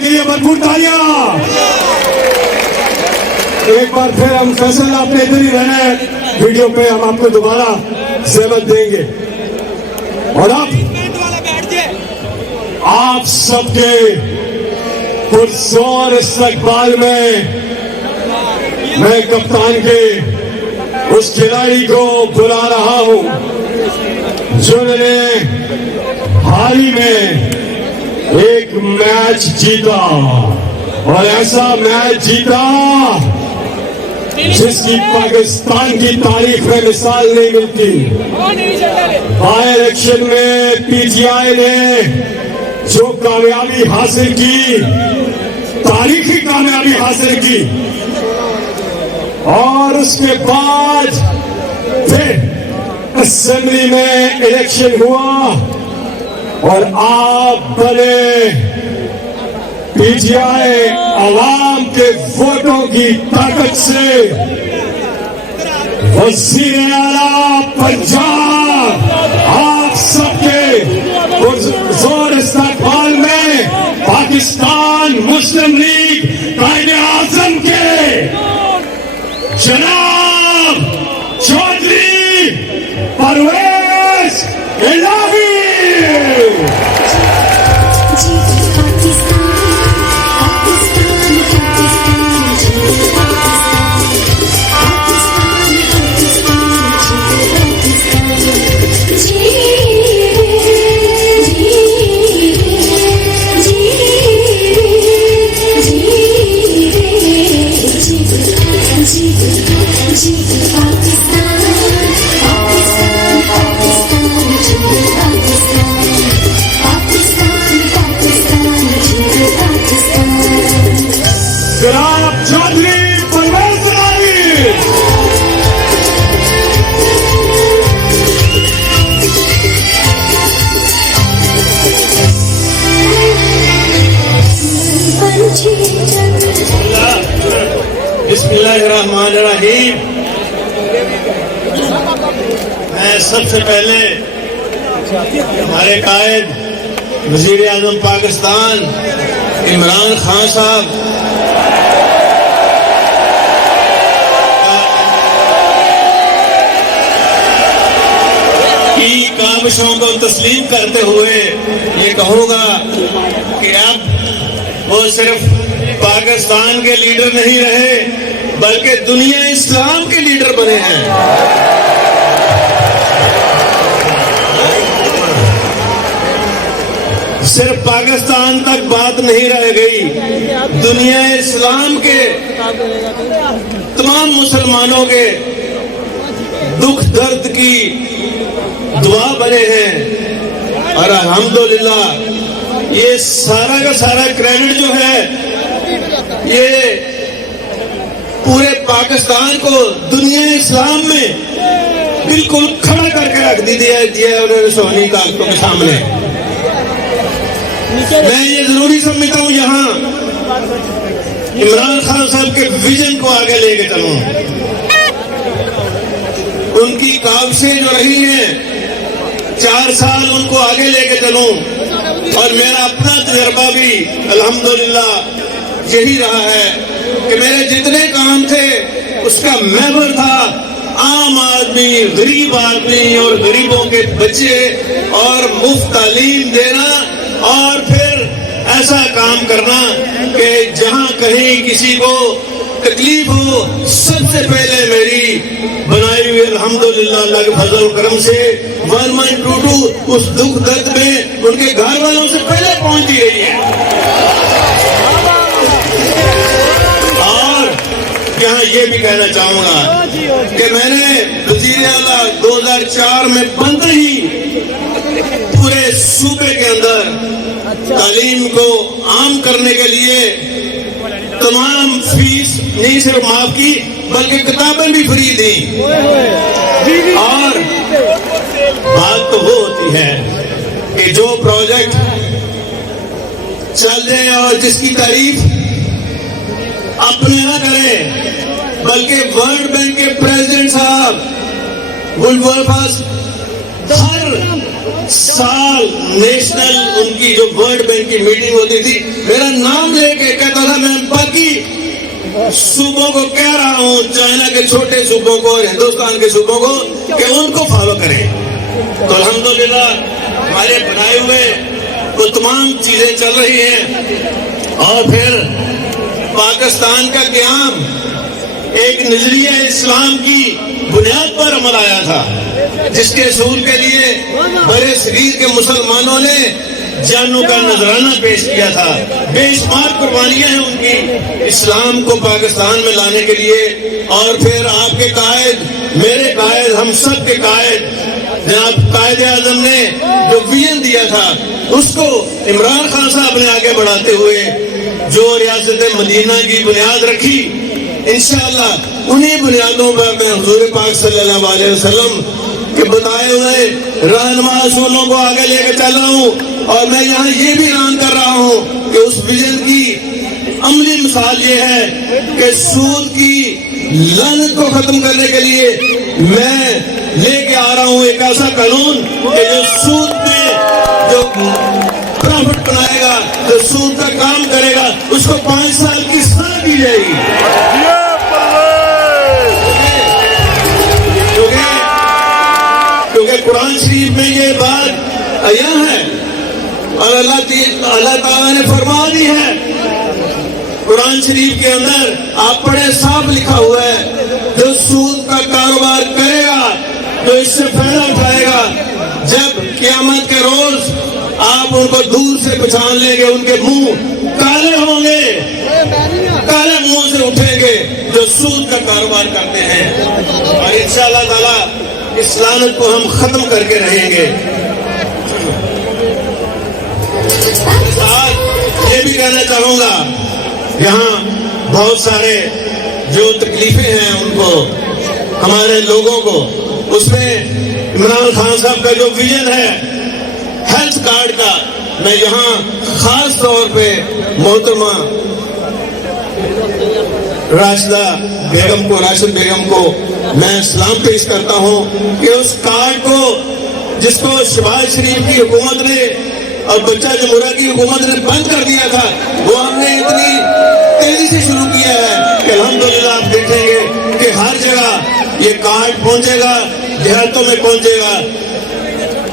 के लिए भरपूर तालियां। एक बार फिर हम फैसल आपने इधर ही रहना है, वीडियो पे हम आपको दोबारा सहमत देंगे। और अब आप सबके पुरजोर इस्तकबाल में मैं कप्तान के उस खिलाड़ी को बुला रहा हूं जिन्होंने हाल ही में एक मैच जीता, और ऐसा मैच जीता जिसकी पाकिस्तान की तारीख में मिसाल नहीं मिलती। बाई इलेक्शन में पीटीआई ने जो कामयाबी हासिल की, तारीखी कामयाबी हासिल की, और उसके बाद फिर असेंबली में इलेक्शन हुआ और आप बने पीटीआई आवाम के वोटों की ताकत से वज़ीर आला पंजाब। आप सबके जोर इस्तकबाल में पाकिस्तान मुस्लिम लीग कायदे आज़म के जनाब चौधरी परवेज इलाही। जनाब चौधरी परवेज इलाही। बिस्मिल्लाहिर्रहमानिर्रहीम। मैं सबसे पहले हमारे कायद वज़ीर आज़म पाकिस्तान इमरान खान साहब की काविशों को तस्लीम करते हुए ये कहूँगा कि अब वो सिर्फ पाकिस्तान के लीडर नहीं रहे बल्कि दुनिया इस्लाम के लीडर बने हैं। सिर्फ पाकिस्तान तक बात नहीं रह गई, दुनिया इस्लाम के तमाम मुसलमानों के दुख दर्द की दुआ बने हैं। और अल्हम्दुलिल्लाह ये सारा का सारा क्रेडिट जो है ये पूरे पाकिस्तान को दुनिया इस्लाम में बिल्कुल खड़ा करके रख दिया उन्होंने सोनी ताकतों के सामने। मैं ये जरूरी समझता हूँ यहाँ इमरान खान साहब के विजन को आगे लेके चलूं। उनकी काविशें जो रही हैं 4 साल उनको आगे लेके चलूं, और मेरा अपना तजर्बा भी अल्हम्दुलिल्लाह यही रहा है कि मेरे जितने काम थे उसका महवर था आम आदमी, गरीब आदमी और गरीबों के बच्चे और मुफ्त तालीम देना, और फिर ऐसा काम करना कि जहां कहीं किसी को तकलीफ हो सबसे पहले मेरी बनाई हुई अल्हम्दुलिल्लाह अल्लाह के फजल करम से 1122 उस दुख दर्द में उनके घर वालों से पहले पहुंच गई है। और यहाँ ये भी कहना चाहूंगा कि मैंने वज़ीर आला 2004 में बनते ही पूरे सूबे के अंदर तालीम को आम करने के लिए तमाम फीस नहीं सिर्फ माफ की बल्कि किताबें भी फ्री दी। और बात तो वो होती है कि जो प्रोजेक्ट चल जाए और जिसकी तारीफ अपने ना करें बल्कि वर्ल्ड बैंक के प्रेसिडेंट साहब वुल्फ हर साल नेशनल उनकी जो वर्ल्ड बैंक की मीटिंग होती थी, मेरा नाम लेके कहता था मैं बाकी सूबों को कह रहा हूं, चाइना के छोटे सूबों को और हिंदुस्तान के सूबों को, कि उनको फॉलो करें। तो अल्हम्दुलिल्लाह हमारे बनाए हुए वो तमाम चीजें चल रही हैं। और फिर पाकिस्तान का क़याम एक नजरिया इस्लाम की बुनियाद पर अमल आया था, जिसके असूल के लिए बड़े सगीर के मुसलमानों ने जानों का नजराना पेश किया था। बेशुमार कुर्बानियां हैं उनकी इस्लाम को पाकिस्तान में लाने के लिए। और फिर आपके कायद, मेरे कायद, हम सब के कायद जनाब कायद आजम ने जो विजन दिया था, उसको इमरान खान साहब ने आगे बढ़ाते हुए जो रियासत मदीना की बुनियाद रखी, इंशाअल्लाह उन्हीं बुनियादों पर मैं हुजूर पाक सल्लल्लाहु अलैहि वसल्लम के बताए हुए रहनुमा असूलों को आगे लेकर चल रहा हूँ। और मैं यहाँ ये भी ऐलान कर रहा हूँ कि उस विजन की अमली मिसाल ये है कि सूद की लानत को खत्म करने के लिए मैं लेके आ रहा हूँ एक ऐसा कानून कि जो सूद में जो प्रॉफिट बनाएगा, जो सूद का काम करेगा, उसको 5 साल की सजा दी जाएगी। क्योंकि कुरान शरीफ में ये बात आया है और अल्लाह ताला ने फरमा दी है कुरान शरीफ के अंदर, आप पढ़े, साफ लिखा हुआ है, जो सूद का कारोबार करेगा, जो इससे फायदा उठाएगा, जब क़यामत के रोज आप उनको दूर से पहचान लेंगे, उनके मुंह काले होंगे, काले मुंह से उठेंगे जो सूद का कारोबार करते हैं। और इंशाअल्लाह ताला इस लानत को हम खत्म करके रहेंगे। आज ये भी कहना चाहूंगा, यहाँ बहुत सारे जो तकलीफें हैं उनको, हमारे लोगों को, उसमें इमरान खान साहब का जो विजन है हेल्थ कार्ड का, मैं यहाँ खास तौर पे मोहतरमा राशिदा बेगम को मैं सलाम पेश करता हूँ कि उस कार्ड को, जिसको शहबाज शरीफ की हुकूमत ने और बच्चा जमुरा की हुकूमत ने बंद कर दिया था, वो हमने इतनी तेजी से शुरू किया है कि अल्हम्दुलिल्लाह आप देखेंगे कि हर जगह ये कार्ड पहुंचेगा, देहातों में पहुंचेगा,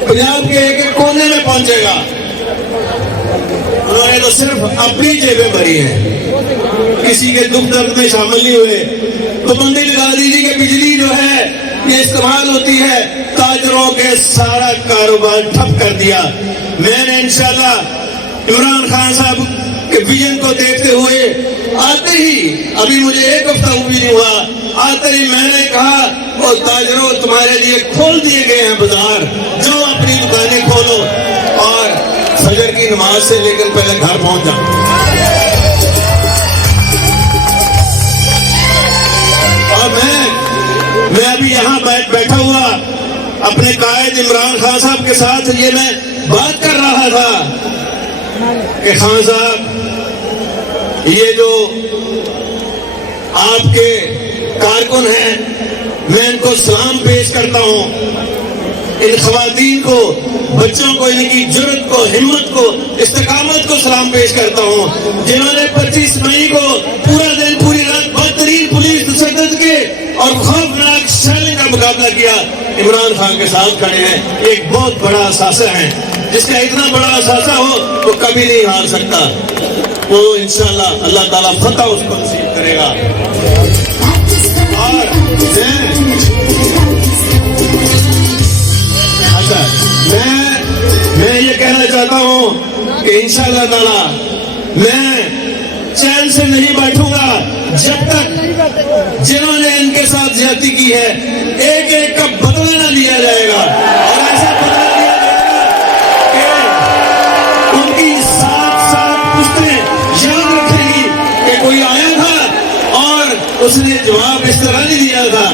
पंजाब के एक एक कोने में पहुंचेगा। उन्होंने तो सिर्फ अपनी जेबें भरी हैं, किसी के दुख दर्द में शामिल नहीं हुए। तो बंदी लगा दीजिए कि बिजली जो है ये इस्तेमाल होती है, ताजरों के सारा कारोबार ठप कर दिया। मैंने इंशाल्लाह इमरान खान साहब के विजन को देखते हुए आते ही, अभी मुझे एक हफ्ता भी नहीं हुआ, आते ही मैंने कहा, वो ताजरों तुम्हारे लिए खोल दिए गए हैं बाजार, जो अपनी दुकानें खोलो और फजर की नमाज से लेकर पहले घर पहुंच जाओ। और मैं अभी यहाँ बैठा हुआ अपने कायद इमरान खान साहब के साथ ये मैं बात कर रहा था कि खान साहब, ये जो आपके कारकुन हैं, मैं इनको सलाम पेश करता हूँ। इन खवातीन को, बच्चों को, इनकी जुर्रत को, हिम्मत को, इस्तिकामत को सलाम पेश करता हूँ, जिन्होंने 25 मई को पूरा दिन पूरी रात बदतरीन पुलिस तशद्दुद के और खौफनाक शैलिंग का मुकाबला किया, इमरान खान के साथ खड़े हैं। एक बहुत बड़ा असासा है, जिसका इतना बड़ा असासा हो तो कभी नहीं हार सकता। वो इंशाअल्लाह अल्लाह ताला फतह उसको नसीब करेगा। और मैं ये कहना चाहता हूँ कि इंशाअल्लाह ताला मैं चैन से नहीं बैठूंगा जब तक जिन्होंने इनके साथ ज्यादती की है एक एक का बदला न लिया जाएगा। और ऐसा बदला लिया जाएगा कि उनकी 7 पुश्तें याद रखेगी कि कोई आया था और उसने जवाब इस तरह नहीं दिया था,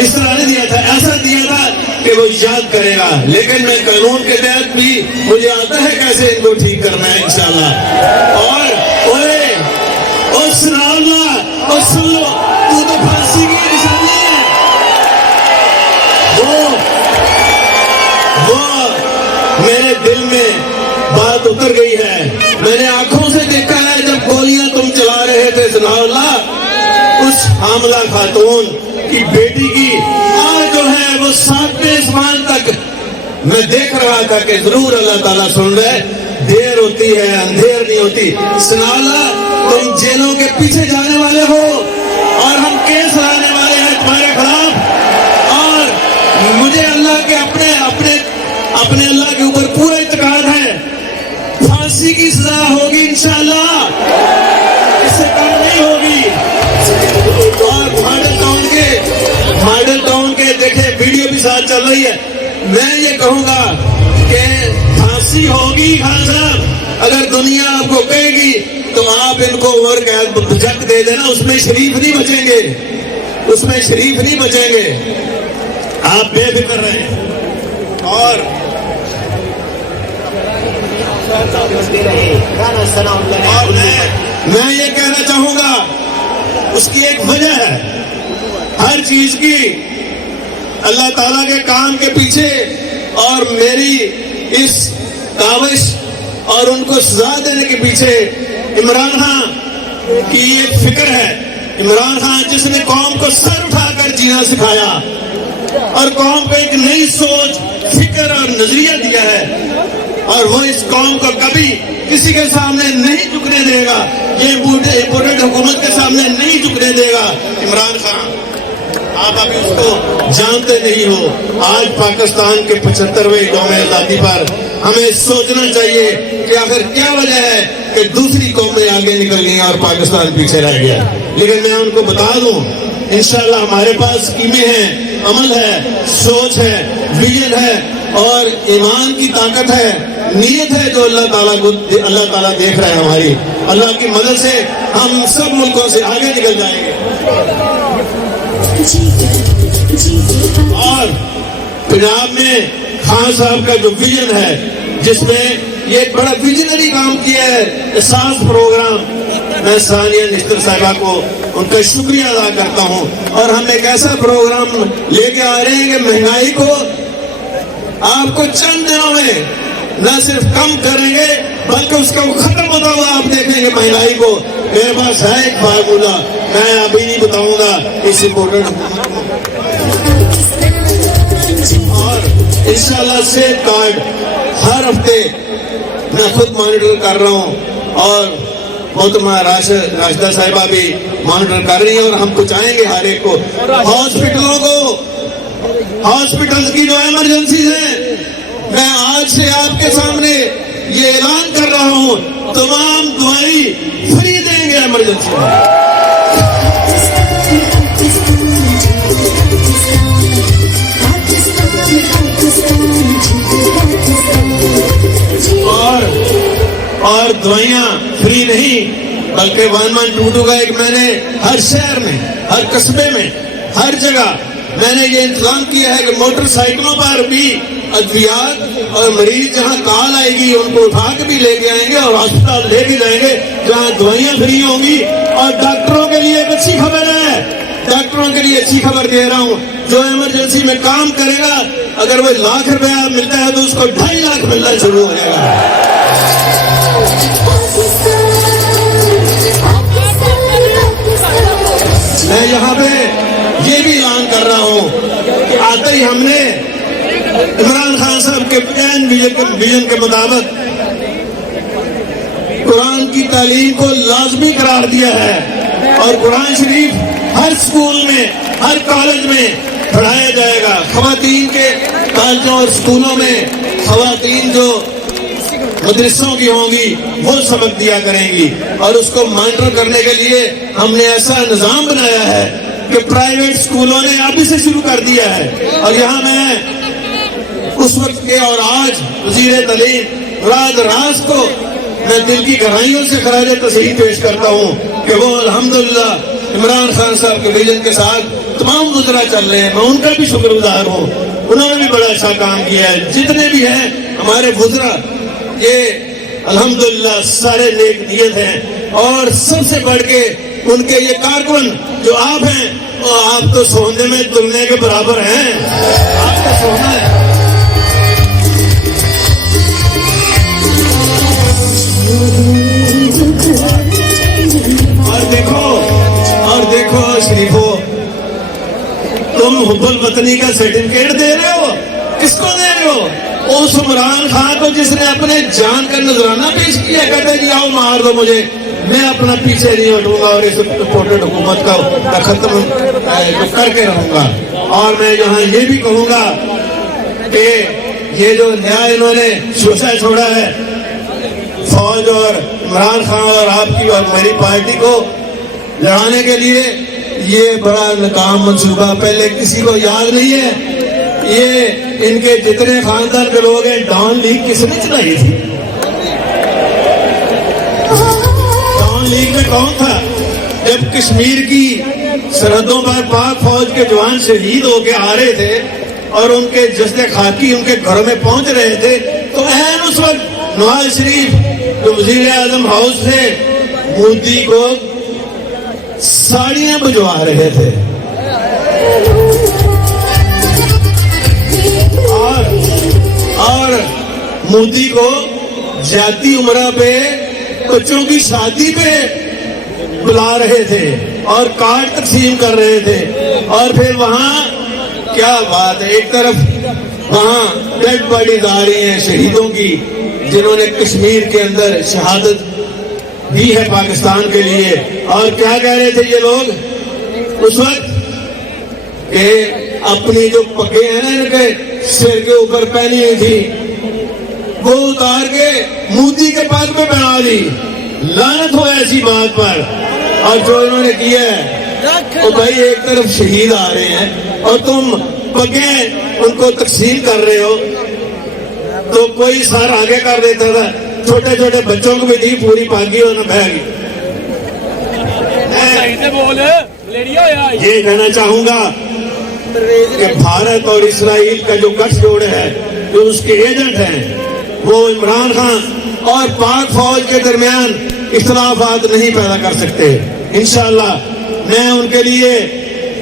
इस तरह नहीं दिया था, ऐसा दिया था कि वो याद करेगा। लेकिन मैं कानून के तहत भी मुझे आता है कैसे इनको ठीक करना है इंशाअल्लाह। और सुन लो, तू तो फांसी की निशानी है। वो کہ سناء اس حاملہ خاتون کی بیٹی کی آج جو ہے وہ 7ویں آسمان تک میں دیکھ رہا تھا کہ ضرور اللہ تعالیٰ سن رہے. دیر ہوتی ہے اندھیر نہیں ہوتی. سناء تم جیلوں کے پیچھے جانے والے ہو اور ہم کیس لانے والے ہیں تمہارے خلاف, اور مجھے اللہ کے اپنے اللہ کے اوپر پورا اعتقاد ہے پھانسی کی سزا ہوگی انشاءاللہ, اس سے کم نہیں ہوگی. اور ماڈل ٹاؤن کے دیکھیں ویڈیو بھی ساتھ چل رہی ہے. میں یہ کہوں گا کہ پھانسی ہوگی خان صاحب, اگر دنیا آپ کو کہے گی تو آپ ان کو عمر قید جھک دے دینا, اس میں شریف نہیں بچیں گے, اس میں شریف نہیں بچیں گے, آپ بے فکر رہیں. اور میں یہ کہنا چاہوں گا اس کی ایک وجہ ہے, ہر چیز کی اللہ تعالیٰ کے کام کے پیچھے اور میری اس کاوش اور ان کو سزا دینے کے پیچھے عمران خان کی ایک فکر ہے. عمران خان جس نے قوم کو سر اٹھا کر جینا سکھایا اور قوم کو ایک نئی سوچ, فکر اور نظریہ دیا ہے, اور وہ اس قوم کو کبھی کسی کے سامنے نہیں جھکنے دے گا, یہ امپورٹنٹ حکومت کے سامنے نہیں جھکنے دے گا. عمران خان آپ ابھی اس کو جانتے نہیں ہو. آج پاکستان کے 75ویں یوم آزادی پر ہمیں سوچنا چاہیے کہ آخر کیا وجہ ہے کہ دوسری قومیں آگے نکل گئی اور پاکستان پیچھے رہ گیا. لیکن میں ان کو بتا دوں انشاءاللہ ہمارے پاس اسکیمیں ہیں, عمل ہے, سوچ ہے, ویژن ہے اور ایمان کی طاقت ہے, نیت ہے جو اللہ تعالیٰ دیکھ رہے ہیں. ہماری اللہ کی مدد سے ہم سب ملکوں سے آگے نکل جائیں گے. اور پنجاب میں خان صاحب کا جو ویژن ہے, جس میں یہ ایک بڑا ویژنری کام کیا ہے, احساس پروگرام, میں ثانیہ نشتر صاحبہ کو ان کا شکریہ ادا کرتا ہوں. اور ہم ایک ایسا پروگرام لے کے آ رہے ہیں کہ مہنگائی کو آپ کو چند دنوں میں نہ صرف کم کریں گے بلکہ اس کا ختم ہوتا ہوا آپ دیکھیں گے مہنگائی کو. میرے پاس ہے ایک فارمولہ, میں ابھی نہیں بتاؤں گا اس امپورٹنٹ. اور انشاءاللہ صحت کارڈ ہر ہفتے میں خود مانیٹر کر رہا ہوں, اور محترمہ راشدہ صاحبہ بھی مانیٹر کر رہی ہیں, اور ہم پہنچائیں گے ہر ایک کو. ہاسپٹلوں کو, ہاسپٹلز کی جو ایمرجنسیز ہیں, میں آج سے آپ کے سامنے یہ اعلان کر رہا ہوں تمام دوائی فری دیں گے ایمرجنسی میں. اور دوائیاں فری نہیں بلکہ 1122 کا ایک میں نے ہر شہر میں, ہر قصبے میں, ہر جگہ میں نے یہ انتظام کیا ہے کہ موٹر سائیکلوں پر بھی ادویات اور مریض جہاں کال آئے گی ان کو اٹھا کے بھی لے کے آئیں گے اور ہسپتال لے کے جائیں گے جہاں دوائیاں فری ہوں گی. اور ڈاکٹروں کے لیے ایک اچھی خبر ہے, ڈاکٹروں کے لیے اچھی خبر دے رہا ہوں, جو ایمرجنسی میں کام کرے گا اگر وہ ₹1,00,000 ملتا ہے تو اس کو 2.5 لاکھ ملنا شروع ہو جائے گا. میں یہاں پہ یہ بھی اعلان کر رہا ہوں کہ آتے ہی ہم نے عمران خان صاحب کے ویژن کے مطابق قرآن کی تعلیم کو لازمی قرار دیا ہے, اور قرآن شریف ہر اسکول میں, ہر کالج میں پڑھایا جائے گا. خواتین کے کالجوں اور اسکولوں میں خواتین جو مدرسوں کی ہوں گی وہ سبق دیا کریں گی, اور اس کو مانیٹر کرنے کے لیے ہم نے ایسا نظام بنایا ہے کہ پرائیویٹ اسکولوں نے ابھی سے شروع کر دیا ہے. اور یہاں میں اس وقت کے اور آج وزیر تعلیم مراد راز کو میں دل کی گہرائیوں سے خراج تحسین پیش کرتا ہوں کہ وہ الحمدللہ عمران خان صاحب کے ویژن کے ساتھ تمام وزراء چل رہے ہیں. میں ان کا بھی شکر گزار ہوں, انہوں نے بھی بڑا اچھا کام کیا ہے. جتنے بھی ہیں ہمارے وزراء یہ الحمدللہ سارے نیک نیت ہیں, اور سب سے بڑھ کے ان کے یہ کارکن جو آپ ہیں وہ آپ تو سونے میں تلنے کے برابر ہیں, آپ کا سونا ہے. اور دیکھو तुम हुब्बुल वतनी का सर्टिफिकेट दे रहे हो, किसको दे रहे हो? उस इमरान खान को जिसने अपने जान का नजराना पेश किया, कहते जी आओ मार दो मुझे, मैं अपना पीछे नहीं हटूंगा और इस पोर्ट्रेट हुकूमत का खत्म करके रहूंगा। और मैं यहाँ ये भी कहूंगा कि ये जो न्याय इन्होंने शोषा छोड़ा है फौज और इमरान खान और आपकी और मेरी पार्टी को लड़ाने के लिए, ये बड़ा नाकाम मंसूबा, पहले किसी को याद नहीं है। ये इनके जितने खानदान के लोग हैं, डॉन लीग किसने चलाई थी? डॉन लीग में कौन था? जब कश्मीर की सरहदों पर पाक फौज के जवान शहीद होके आ रहे थे और उनके जस्ते खाकी उनके घरों में पहुंच रहे थे, तो अहम उस वक्त नवाज शरीफ जो वजीर आजम हाउस से मोदी को साड़ियां भिजवा रहे थे और मोदी को जाती उम्र पे बच्चों की शादी पे बुला रहे थे और कार्ड तकसीम कर रहे थे। और फिर वहां क्या बात है, एक तरफ वहां डेड बॉडीज आ रही हैं शहीदों की जिन्होंने कश्मीर के अंदर शहादत दी है पाकिस्तान के लिए। और क्या कह रहे थे ये लोग उस वक्त कि अपनी जो पग्गे हैं ना इनके सिर के ऊपर पहनी हुई थी, वो उतार के मोदी के पग पे पहना दी। लानत हो ऐसी बात पर। और जो इन्होंने किया है, तो भाई एक तरफ शहीद आ रहे हैं और तुम पग्गे उनको तकसीम कर रहे हो। तो कोई सर आगे कर देता था, छोटे छोटे बच्चों को भी दी, पूरी पागी और बहगी। ये कहना चाहूंगा कि भारत और इसराइल का जो गठजोड़ है, जो उसके एजेंट हैं, वो इमरान खान और पाक फौज के दरमियान इख्तलाफात नहीं पैदा कर सकते। इंशाअल्लाह मैं उनके लिए,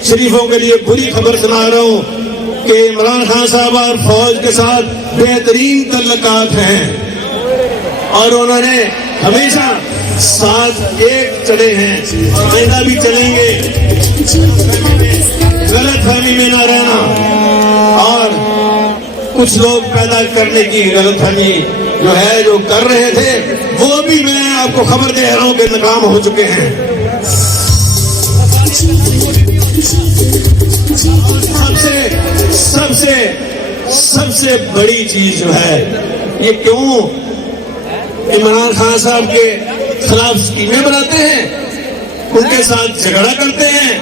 शरीफों के लिए बुरी खबर सुना रहा हूँ कि इमरान खान साहब और फौज के साथ बेहतरीन तल्लुकात हैं और उन्होंने हमेशा साथ एक चले हैं और आइंदा भी चलेंगे। गलत फहमी में ना रहना और कुछ लोग पैदा करने की गलत फहमी जो है, जो कर रहे थे, वो भी मैं आपको खबर दे रहा हूं कि नाकाम हो चुके हैं। सबसे बड़ी चीज जो है, ये क्यों इमरान खान साहब के खिलाफ स्कीमें बनाते हैं, उनके साथ झगड़ा करते हैं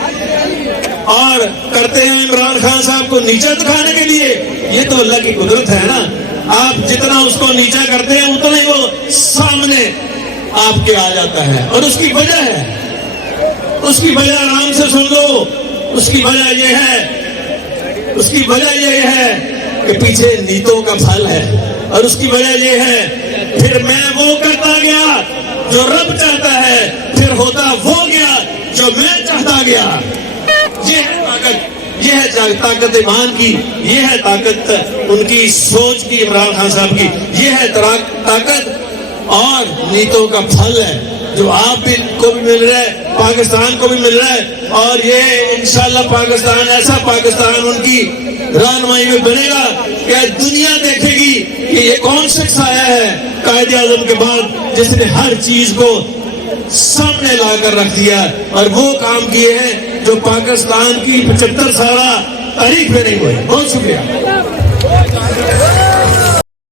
और करते हैं इमरान खान साहब को नीचा दिखाने के लिए। ये तो अल्लाह की कुदरत है ना, आप जितना उसको नीचा करते हैं उतना ही वो सामने आपके आ जाता है। और उसकी वजह है, उसकी वजह आराम से सुन लो, उसकी वजह ये है, उसकी वजह ये है कि पीछे नीतों का फल है। और उसकी वजह ये है, फिर मैं वो करता गया जो रब चाहता है, फिर होता वो गया जो मैं चाहता गया। ये है ताकत, ये है ताकत ईमान की, ये है ताकत उनकी सोच की, इमरान खान साहब की, ये है ताकत और नीतों का फल है जो आप भी को भी मिल रहा है, पाकिस्तान को भी मिल रहा है। और ये इंशाल्लाह पाकिस्तान, ऐसा पाकिस्तान उनकी रहनुमाई में बनेगा कि दुनिया देखेगी कि ये कौन शख्स आया है कायदे आज़म के बाद जिसने हर चीज को सामने लाकर रख दिया और वो काम किए हैं जो पाकिस्तान की 75 साल तारीख में नहीं हुए। बहुत शुक्रिया।